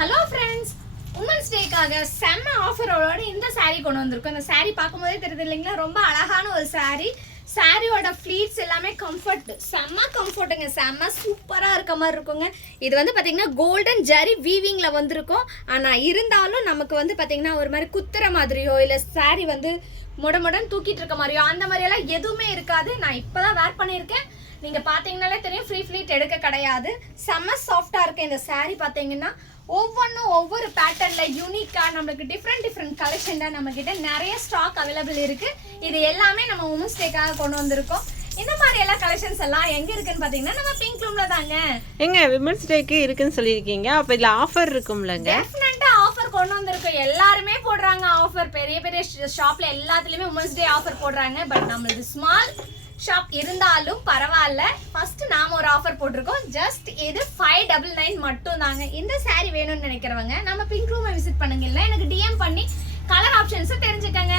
Hello friends, women's டேக்காக செம்ம ஆஃபரோட இந்த saree கொண்டு வந்திருக்கோம். இந்த saree பார்க்கும்போதே தெரியுது இல்லைங்களா, ரொம்ப அழகான ஒரு saree. சாரியோட ஃப்ளீட்ஸ் எல்லாமே கம்ஃபர்ட், செம்ம கம்ஃபர்ட்டுங்க, செம்ம சூப்பராக இருக்க மாதிரி இருக்குங்க. இது வந்து பார்த்தீங்கன்னா கோல்டன் ஜரி வீவிங்கில் வந்திருக்கும். ஆனால் இருந்தாலும் நமக்கு வந்து பார்த்தீங்கன்னா ஒரு மாதிரி குத்துற மாதிரியோ இல்லை சாரி வந்து முடமுடன் தூக்கிட்டு இருக்க மாதிரியோ அந்த மாதிரியெல்லாம் எதுவுமே இருக்காது. நான் இப்போ தான் வேர் பண்ணியிருக்கேன். நீங்கள் பார்த்தீங்கன்னாலே தெரியும், ஃப்ரீ ஃப்ளீட் எடுக்க கிடையாது. செம்ம சாஃப்டாக இருக்கு இந்த சாரீ. பார்த்தீங்கன்னா ஒவ்வொன்றும் ஒவ்வொரு பேட்டர்னில் யூனிக்காக நம்மளுக்கு டிஃப்ரெண்ட் கலெக்ஷன் தான் நம்மக்கிட்ட நிறைய ஸ்டாக் அவைலபிள் இருக்குது. இது எல்லாமே நம்ம உமன்ஸ் டேக்காக கொண்டு வந்திருக்கோம். இந்த மாதிரி எல்லா கலெக்ஷன்ஸ் எல்லாம் எங்கே இருக்குன்னு பார்த்தீங்கன்னா நம்ம பிங்க் ரூம்ல தாங்க. எங்க விமன்ஸ் டேக்கு இருக்குன்னு சொல்லியிருக்கீங்க, அப்போ இதில் ஆஃபர் இருக்கும்லங்க? டெஃபினட்டாக ஆஃபர் கொண்டு வந்திருக்கோம். எல்லாருமே போடுறாங்க ஆஃபர். பெரிய பெரிய ஷாப்ல எல்லாத்துலேயுமே உமன்ஸ் டே ஆஃபர் போடுறாங்க. பட் நம்மளது ஸ்மால் ஷாப் இருந்தாலும் பரவாயில்ல. ஃபர்ஸ்ட் நாம ஒரு ஆஃபர் போட்டிருக்கோம். ஜஸ்ட் இது 599 மட்டும் தாங்க. இந்த saree வேணும்னு நினைக்கிறவங்க நம்ம பிங்க் ரூமை விசிட் பண்ணுங்க, இல்லை எனக்கு டிஎம் பண்ணி கலர் ஆப்ஷன்ஸை தெரிஞ்சுக்கங்க.